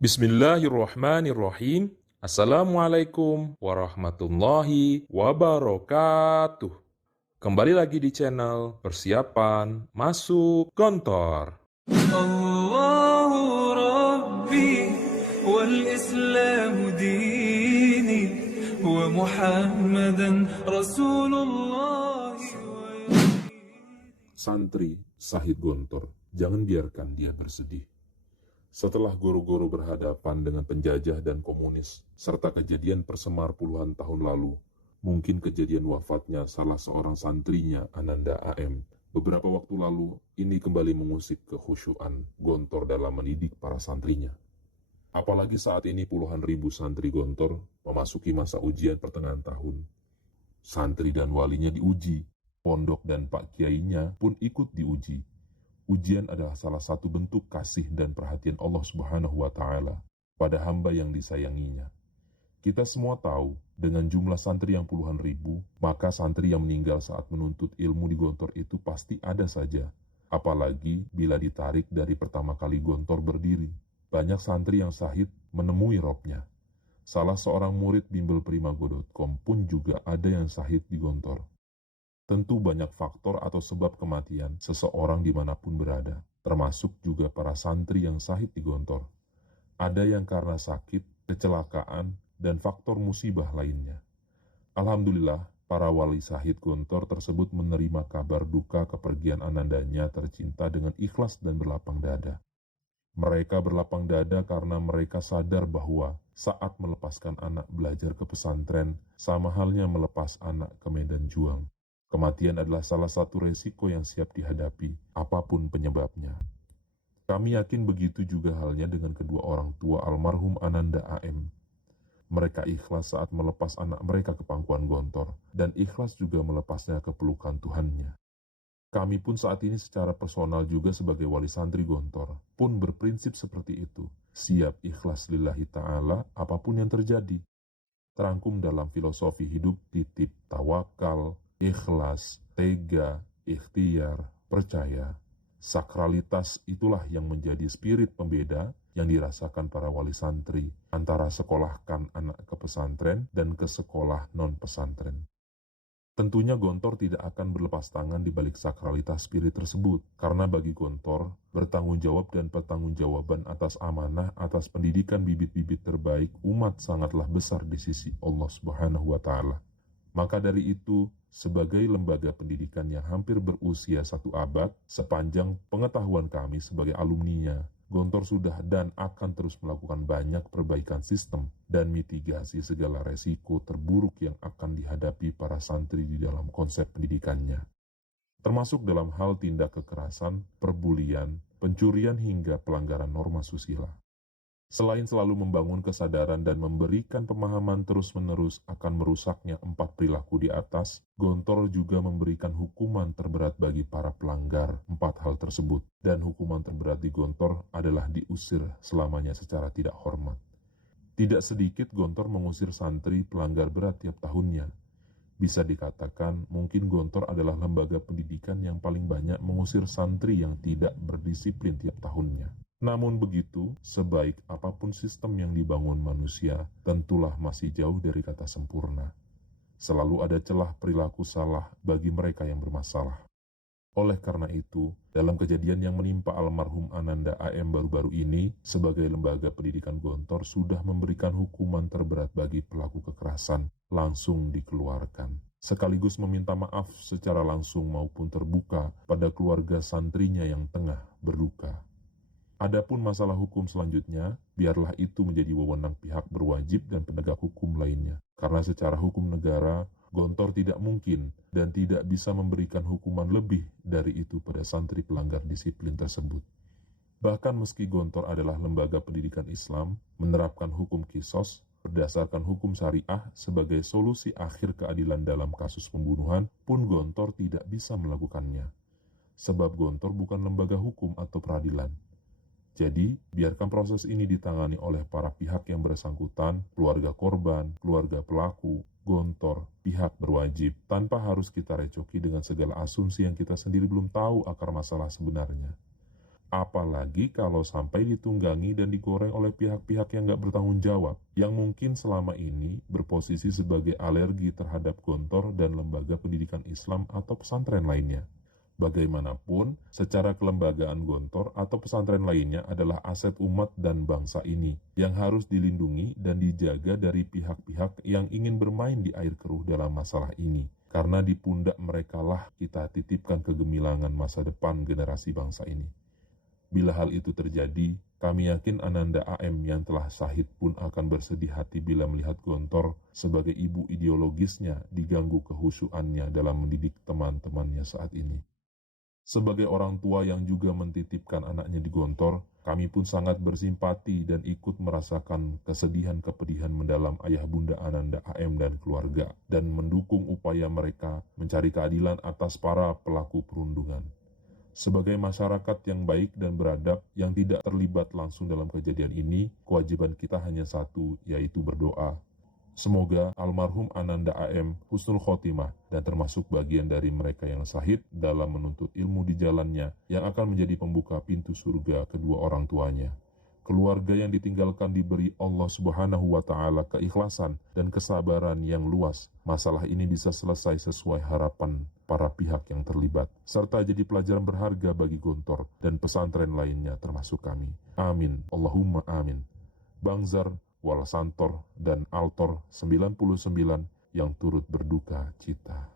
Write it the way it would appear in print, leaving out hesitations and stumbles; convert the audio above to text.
Bismillahirrahmanirrahim. Assalamualaikum warahmatullahi wabarakatuh. Kembali lagi di channel Persiapan Masuk Gontor. الله ربي والإسلام ديني ومحمدا رسول الله. Santri Syahid Gontor, jangan biarkan dia bersedih. Setelah guru-guru berhadapan dengan penjajah dan komunis, serta kejadian persemar puluhan tahun lalu, mungkin kejadian wafatnya salah seorang santrinya, Ananda AM, beberapa waktu lalu, ini kembali mengusik kekhusyuan Gontor dalam mendidik para santrinya. Apalagi saat ini puluhan ribu santri Gontor memasuki masa ujian pertengahan tahun. Santri dan walinya diuji, pondok dan pak kiainya pun ikut diuji. Ujian adalah salah satu bentuk kasih dan perhatian Allah Subhanahu wa Ta'ala pada hamba yang disayanginya. Kita semua tahu, dengan jumlah santri yang puluhan ribu, maka santri yang meninggal saat menuntut ilmu di Gontor itu pasti ada saja. Apalagi bila ditarik dari pertama kali Gontor berdiri. Banyak santri yang syahid menemui robnya. Salah seorang murid bimbel primago.com pun juga ada yang syahid di Gontor. Tentu banyak faktor atau sebab kematian seseorang dimanapun berada, termasuk juga para santri yang syahid di Gontor. Ada yang karena sakit, kecelakaan, dan faktor musibah lainnya. Alhamdulillah, para wali syahid Gontor tersebut menerima kabar duka kepergian anandanya tercinta dengan ikhlas dan berlapang dada. Mereka berlapang dada karena mereka sadar bahwa saat melepaskan anak belajar ke pesantren, sama halnya melepas anak ke medan juang. Kematian adalah salah satu resiko yang siap dihadapi, apapun penyebabnya. Kami yakin begitu juga halnya dengan kedua orang tua almarhum Ananda AM. Mereka ikhlas saat melepas anak mereka ke pangkuan Gontor, dan ikhlas juga melepasnya ke pelukan Tuhannya. Kami pun saat ini secara personal juga sebagai wali santri Gontor, pun berprinsip seperti itu, siap ikhlas lillahi ta'ala apapun yang terjadi. Terangkum dalam filosofi hidup titip, tawakal, ikhlas, tega, ikhtiar, percaya. Sakralitas itulah yang menjadi spirit pembeda yang dirasakan para wali santri antara sekolahkan anak ke pesantren dan ke sekolah non-pesantren. Tentunya Gontor tidak akan berlepas tangan di balik sakralitas spirit tersebut, karena bagi Gontor, bertanggung jawab dan pertanggungjawaban atas amanah atas pendidikan bibit-bibit terbaik umat sangatlah besar di sisi Allah Subhanahu wa Ta'ala. Maka dari itu, sebagai lembaga pendidikan yang hampir berusia 1 abad, sepanjang pengetahuan kami sebagai alumninya, Gontor sudah dan akan terus melakukan banyak perbaikan sistem dan mitigasi segala resiko terburuk yang akan dihadapi para santri di dalam konsep pendidikannya. Termasuk dalam hal tindak kekerasan, perbulian, pencurian hingga pelanggaran norma susila. Selain selalu membangun kesadaran dan memberikan pemahaman terus-menerus akan merusaknya 4 perilaku di atas, Gontor juga memberikan hukuman terberat bagi para pelanggar 4 hal tersebut. Dan hukuman terberat di Gontor adalah diusir selamanya secara tidak hormat. Tidak sedikit Gontor mengusir santri pelanggar berat tiap tahunnya. Bisa dikatakan mungkin Gontor adalah lembaga pendidikan yang paling banyak mengusir santri yang tidak berdisiplin tiap tahunnya. Namun begitu, sebaik apapun sistem yang dibangun manusia, tentulah masih jauh dari kata sempurna. Selalu ada celah perilaku salah bagi mereka yang bermasalah. Oleh karena itu, dalam kejadian yang menimpa almarhum Ananda AM baru-baru ini, sebagai lembaga pendidikan Gontor sudah memberikan hukuman terberat bagi pelaku kekerasan, langsung dikeluarkan. Sekaligus meminta maaf secara langsung maupun terbuka pada keluarga santrinya yang tengah berduka. Adapun masalah hukum selanjutnya, biarlah itu menjadi wewenang pihak berwajib dan penegak hukum lainnya. Karena secara hukum negara, Gontor tidak mungkin dan tidak bisa memberikan hukuman lebih dari itu pada santri pelanggar disiplin tersebut. Bahkan meski Gontor adalah lembaga pendidikan Islam, menerapkan hukum qisas berdasarkan hukum syariah sebagai solusi akhir keadilan dalam kasus pembunuhan, pun Gontor tidak bisa melakukannya. Sebab Gontor bukan lembaga hukum atau peradilan. Jadi, biarkan proses ini ditangani oleh para pihak yang bersangkutan, keluarga korban, keluarga pelaku, Gontor, pihak berwajib, tanpa harus kita recoki dengan segala asumsi yang kita sendiri belum tahu akar masalah sebenarnya. Apalagi kalau sampai ditunggangi dan digoreng oleh pihak-pihak yang gak bertanggung jawab, yang mungkin selama ini berposisi sebagai alergi terhadap Gontor dan lembaga pendidikan Islam atau pesantren lainnya. Bagaimanapun, secara kelembagaan Gontor atau pesantren lainnya adalah aset umat dan bangsa ini, yang harus dilindungi dan dijaga dari pihak-pihak yang ingin bermain di air keruh dalam masalah ini. Karena di pundak merekalah kita titipkan kegemilangan masa depan generasi bangsa ini. Bila hal itu terjadi, kami yakin Ananda AM yang telah syahid pun akan bersedih hati bila melihat Gontor sebagai ibu ideologisnya diganggu kehusuannya dalam mendidik teman-temannya saat ini. Sebagai orang tua yang juga mentitipkan anaknya di Gontor, kami pun sangat bersimpati dan ikut merasakan kesedihan-kepedihan mendalam ayah bunda Ananda AM dan keluarga, dan mendukung upaya mereka mencari keadilan atas para pelaku perundungan. Sebagai masyarakat yang baik dan beradab yang tidak terlibat langsung dalam kejadian ini, kewajiban kita hanya satu, yaitu berdoa. Semoga almarhum Ananda AM husnul khotimah dan termasuk bagian dari mereka yang syahid dalam menuntut ilmu di jalannya yang akan menjadi pembuka pintu surga kedua orang tuanya. Keluarga yang ditinggalkan diberi Allah Subhanahu wa Ta'ala keikhlasan dan kesabaran yang luas. Masalah ini bisa selesai sesuai harapan para pihak yang terlibat, serta jadi pelajaran berharga bagi Gontor dan pesantren lainnya termasuk kami. Amin. Allahumma amin. Bangzar, Wal Santor, dan Altor 99 yang turut berduka cita.